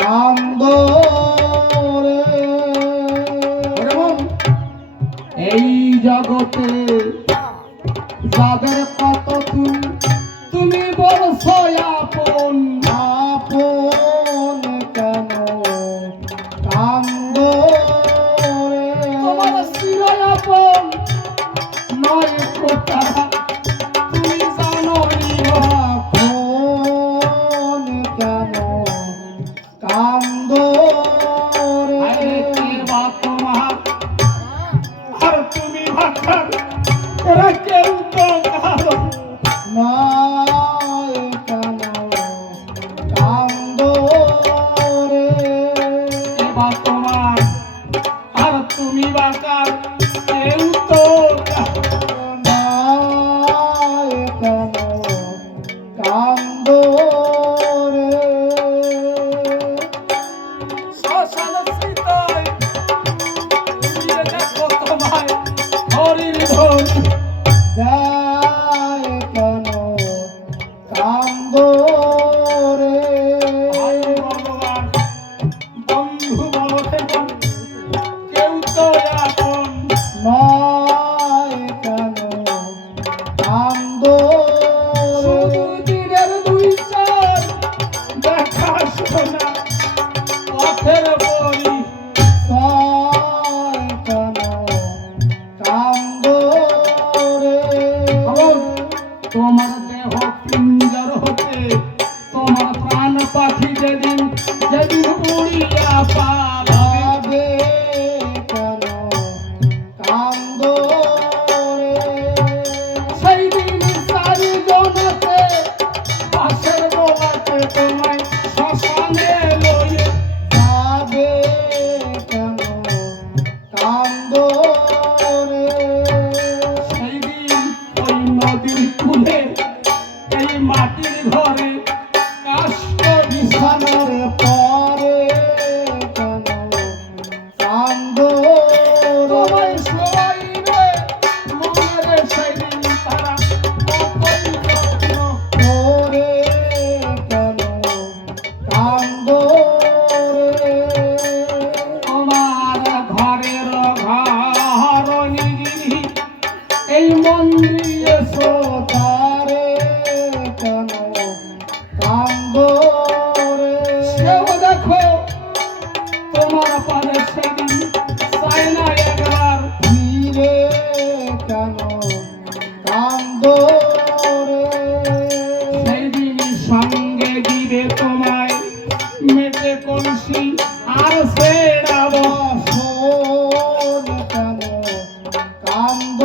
কান্দ রে। এই জগতে যাদের কত তুমি বলছো আপন, আপন কেন কান্দ রে। তোমার চির আপন নয় কোথা তুমি জানো আপন কেন কান্দ রে। বা তোমার আর তুমি ভাষার এরা কেউ তো কারো নয় কেন কান্দ রে। বা তোমার আর তুমি বাকার কেউ তো নয় কেন কান্দ রে। শ্মশান সীতায় দেখো তোমায় হরির ধ্বনি দেয় কেন কান্দ রে। ভগবান বন্ধু বলো কেউ তো আপন নয় কেন কান্দ রে। দিনের দুই চার দেখা শোনা পথের বই কেন কান্দ রে। তোমার দেহ পিঞ্জর হতে তোমার প্রাণ পাখি যেদিন যেদিন উড়িয়া পালাবে কেন কান্দ রে। সেই দিন চারিজনতে পাশের বোলাতে তোমায় শ্মশানে লয়ে যাবে কেন কান্দ রে। সেই দিন ওই নদীর কূলে এই মাটির ঘরে কাষ্ঠ বিছানোর পরে কেন কান্দ রে। সবাই রে মনে সেই দিন তারা কতই যত্ন করে কেন কান্দ রে। তোমার ঘরের ঘর নিগিরি এই মন্দিরে সোতারে কেন কান্দ রে। সেও দেখো তোমার পারে সেদিন চাই না একবার ফিরে কেন কান্দ রে। সেই দিন সঙ্গে দিবে তোমায় মেটে কলসি আর সেরাব শোন কেন কান্দ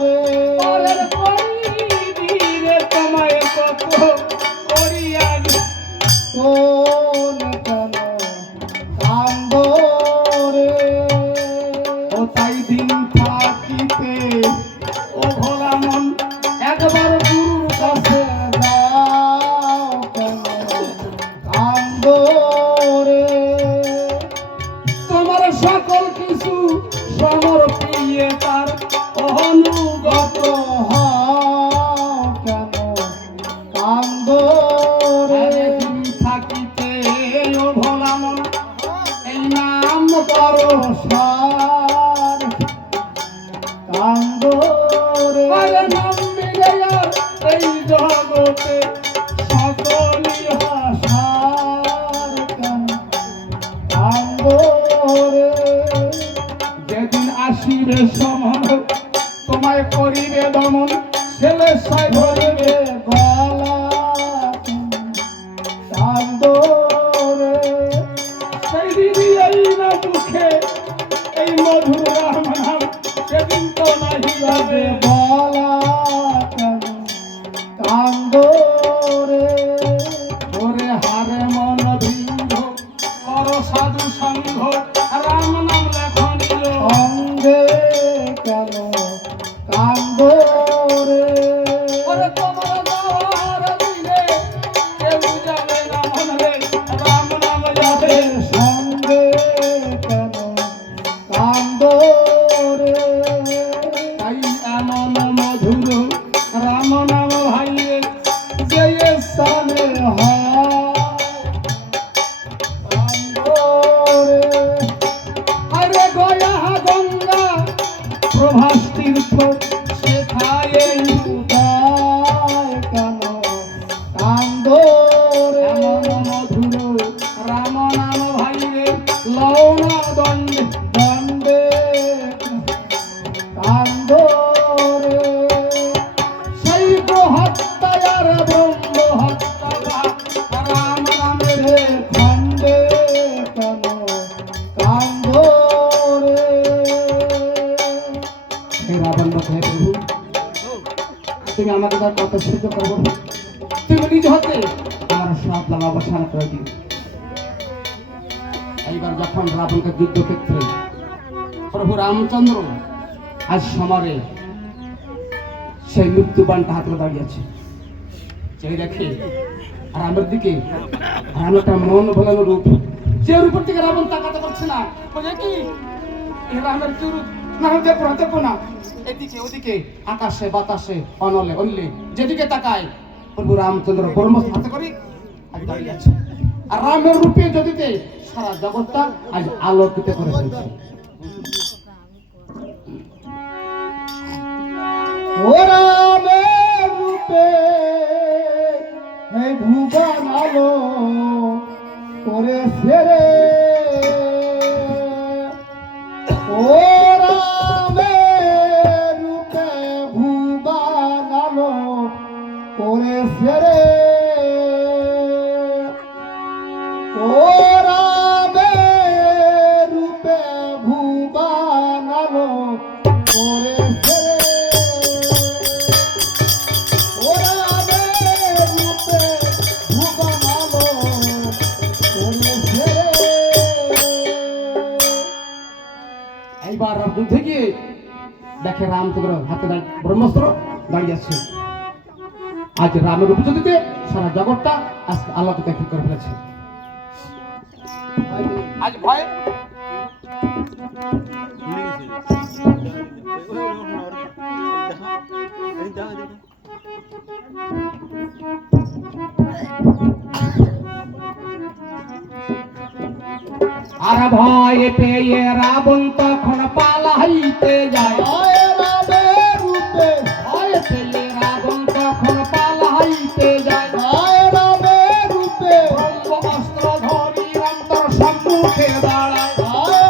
রে। পরের দিনে তোমায় কত করিয়া শোন কেন কান্দ রে। ও তাই দিন থাকিতে ও ভোলা মন একবার গুরুর কাছে যাও কেন কান্দ রে। তোমার সকল কিছু সমর্পিয়ে তার অনুগত হও কেন কান্দ রে। থাকিতে ও ভোলা মন এই নাম করো সার কান্দ রে। নাম মিলে এই জগতে সকলি হাসার কেন কান্দ রে। যেদিন আসিবে সমন তোমায় করিবে দমন ছেলে সাই ধরিবে গলা কান্দ রে। সেই দিনই এই না মুখে এই মধুর রাম নাম সেদিন তো নাহি হবে বলা কেন কান্দ রে। ওরে হারে মন ভিন্ন কর সাধু সংঘ রাম নাম লেখনিল অঙ্গে কেন কান্দ রে। ওরে তোমার যাওয়ার দিনে কেউ যাবে না মন রাম মধুর রাম নাম ভাই রে লওনা দণ্ডে দণ্ডে কান্দ রে সেই হত্যার ব্রহ্ম হত্যা রাম নামে রে খণ্ডে কেন কান্দ রে। হে রাবণ হে প্রভু, তুমি আমাকে তার কথা সহ্য করবো, তুমি নিজ হাতে আমার সব লাভ অবসান করে দিও। এইবার যখন রাবণকে যুদ্ধক্ষেত্রে প্রভু রামচন্দ্র আজ সমরে সেই মৃত্যুবাণটা হাতে দাঁড়িয়েছে, সেই দেখে রামের দিকে রামেরটা মন ভোলানো রূপ, যে রূপের দিকে রাবণ তাকাতে পারছে না, বলে কি রামের কি রূপ না দেখবো না, এদিকে ওদিকে আকাশে বাতাসে অনলে অনলে যেদিকে তাকায় প্রভু রামচন্দ্র ব্রহ্মাস্ত্র হাতে করে আজ দাঁড়িয়ে আছে। আর রামের রূপে যদিতে সারা জগৎটা আজ আলোকিত করে ফেলছে। ও রামের রূপে এই ভুবন আলো করে সেরে, ও রামের রূপে ভুবন আলো করে সেরে, ও রামের রূপে ভুবন আলো করে সেরে, ও রামের রূপে ভুবন আলো করে সেরে। এইবার যুদ্ধে গিয়ে দেখে রামচন্দ্র হাতে ব্রহ্মাস্ত্র দাঁড়িয়ে আছে। আজ রামের উপযুক্তিতে সারা জগৎটা আজকে আলোকিত করে ফেলেছে। আজ ভয় আর ভয় পেয়ে রাবণ তখন পালাইতে যায়। রামের রূপে ভয় পেয়ে রাবণ তখন পালাইতে যায়। রামের রূপে অস্ত্র ধরি রামতর সম্মুখে দাঁড়ায়।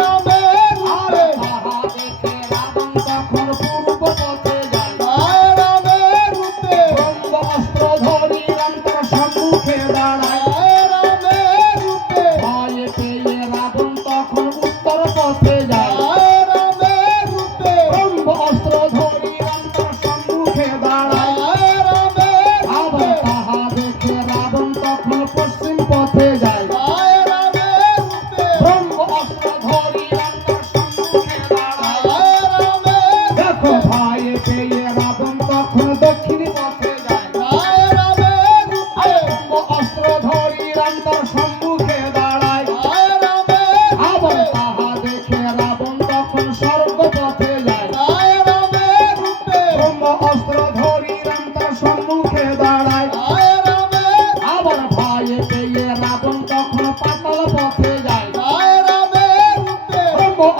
রামের রূপে তাহা দেখে রাবণ তখন পূর্ব পথে যায়। রামের রূপে অস্ত্র ধরি রামতর সম্মুখে দাঁড়ায়। রামের রূপে ভয় পেয়ে রাবণ তখন উত্তর পথে যায়। রামের রূপে অস্ত্র ধরি রামতর সম্মুখে দাঁড়ায়। আবার তাহা দেখে রাবণ তখন পশ্চিম পথে যায়। অস্ত্র ধরি রামতর সম্মুখে দাঁড়ায়। দেখো ভয় পেয়ে রাবণ তখন দক্ষিণ পথে যায়। অস্ত্র ধরি রামতর সম্মুখে দাঁড়ায়। আবার তাহা দেখে রাবণ তখন স্বর্গ পথে যায়। অস্ত্র ধরি রামতর সম্মুখে দাঁড়ায়। আবার ভয় পেয়ে রাবণ তখন পাতাল পথে যায়।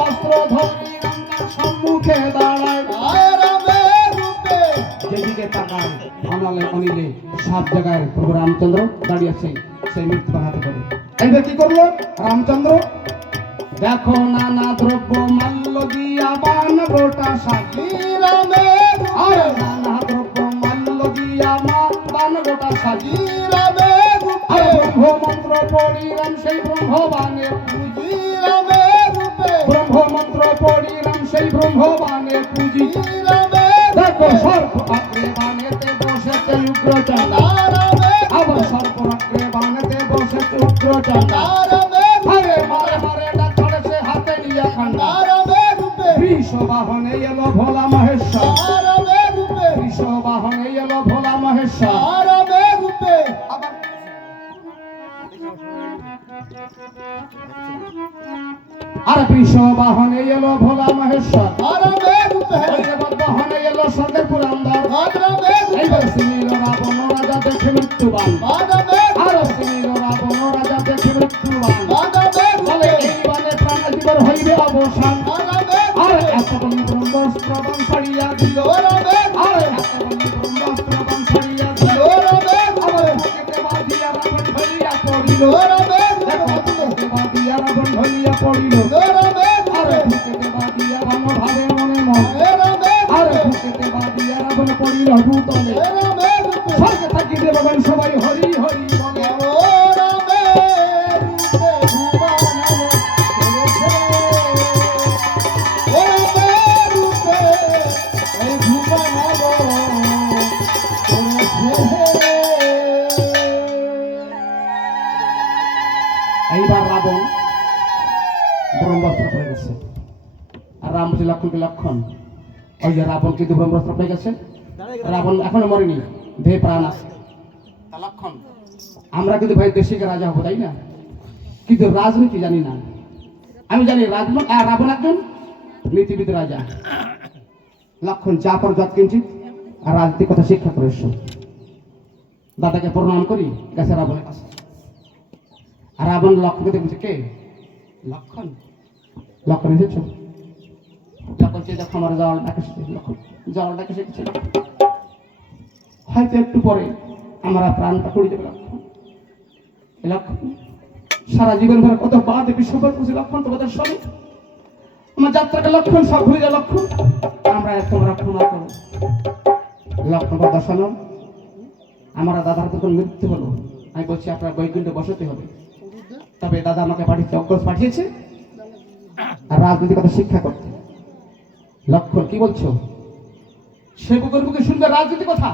অস্ত্র ধরি রামতর সম্মুখে দাঁড়ায়। যেদিকে তাকায় অনালে অনিলে সব জায়গায় প্রভু রামচন্দ্র দাঁড়িয়েছে সেই মৃত্যু হাতে করে। এইবার কি করলো রামচন্দ্র? দেখো নানা দ্রব্য মাল্য দিয়া বান গোটা সাজি। রামের আর নানা দ্রব্য মাল্য দিয়া বান গোটা সাজি। রামের আর ব্রহ্ম মন্ত্র পড়ি রাম সেই ব্রহ্মবানে পুজি। রামের রূপে ব্রহ্ম মন্ত্র পড়ি রাম সেই ব্রহ্মবানে পুজি। দেখো সর্প আগ্রে বানেতে বসেছে উগ্রচণ্ডা। আবার সর্প আগ্রে বানেতে বসেছে উগ্রচণ্ডা। আরে মারে মারে ডাক ছড়েছে হাতে নিয়ে খান্ডা। বৃষ বাহনে এলো ভোলা মহেশ্বর। বৃষ বাহনে এলো ভোলা মহেশ্বর। আর বৃষ বাহনে এলো ভোলা মহেশ্বর। বাহনে এলো সদের পুরান্দর। এইবার শ্রীল রাবণ রাজা দেখে মৃত্যুবান। আর শ্রীল রাবণ রাজা দেখে মৃত্যুবান। বলে এই বানে প্রাণ জীবন হইবে অবসান। আর এতক্ষণ ব্রহ্মাস্ত্র বান ছাড়িয়া দিল। আর এতক্ষণ ব্রহ্মাস্ত্র বান ছাড়িয়া দিল। আমার বুকেতে বাঁধিয়া রাবণ ধরিয়া পড়িল দেখো ঢুকেতে বাদিয়া রাবণ ঢলিয়া পড়িল আরে ঢুকেতে বাদিয়া রাম ভাবে মনে মনে আরে ঢুকেতে বাদিয়া রাবণ পড়িল ভূতলে স্বর্গে থাকি দেবগণ সবাই হরি হরি বলে এইবার রাবণ ব্রহ্মাস্ত্র পড়ে গেছে আর রাম বলছে লক্ষণকে লক্ষণ ওই যে রাবণ কিন্তু ব্রহ্মাস্ত্র পড়ে গেছে রাবণ এখনো মরেনি দেহে প্রাণ আছে তা লক্ষণ আমরা কিন্তু ভাই দেশিকে রাজা হবো তাই না কিন্তু রাজনীতি জানি না আমি জানি রাবণ একজন নীতিবিদ রাজা লক্ষণ যা পর যত কিঞ্চিত আর রাজনীতির কথা শিক্ষা করে এসো দাদাকে প্রণাম করি গেছে রাবণের কাছে আর রাবণ লক্ষণকে বলছে কে লক্ষণ লক্ষণ এসেছ লক্ষণ চেয়ে দেখো আমার জল ডাকে লক্ষণ জল ডাকে শিখেছে হয়তো একটু পরে আমরা প্রাণটা পড়ে যাবে লক্ষণ লক্ষণ সারা জীবন ধরে কত বাদ বিশ্বকর করছি লক্ষণ তোমাদের সবে আমার যাত্রাকে লক্ষণ সব ভুলে যায় লক্ষণ আমরা তোমরা ক্ষমা করো লক্ষণ কথা শোনো আমার দাদার তখন মৃত্যু হলো আমি বলছি আপনার বৈকুণ্ঠে বসতে হবে তবে দাদা আমাকে পাঠিয়েছে অগ্রজ পাঠিয়েছে আর রাজনীতির কথা শিক্ষা করতে লক্ষণ কি বলছো সে বুকের বুকে শুনবে রাজনীতির কথা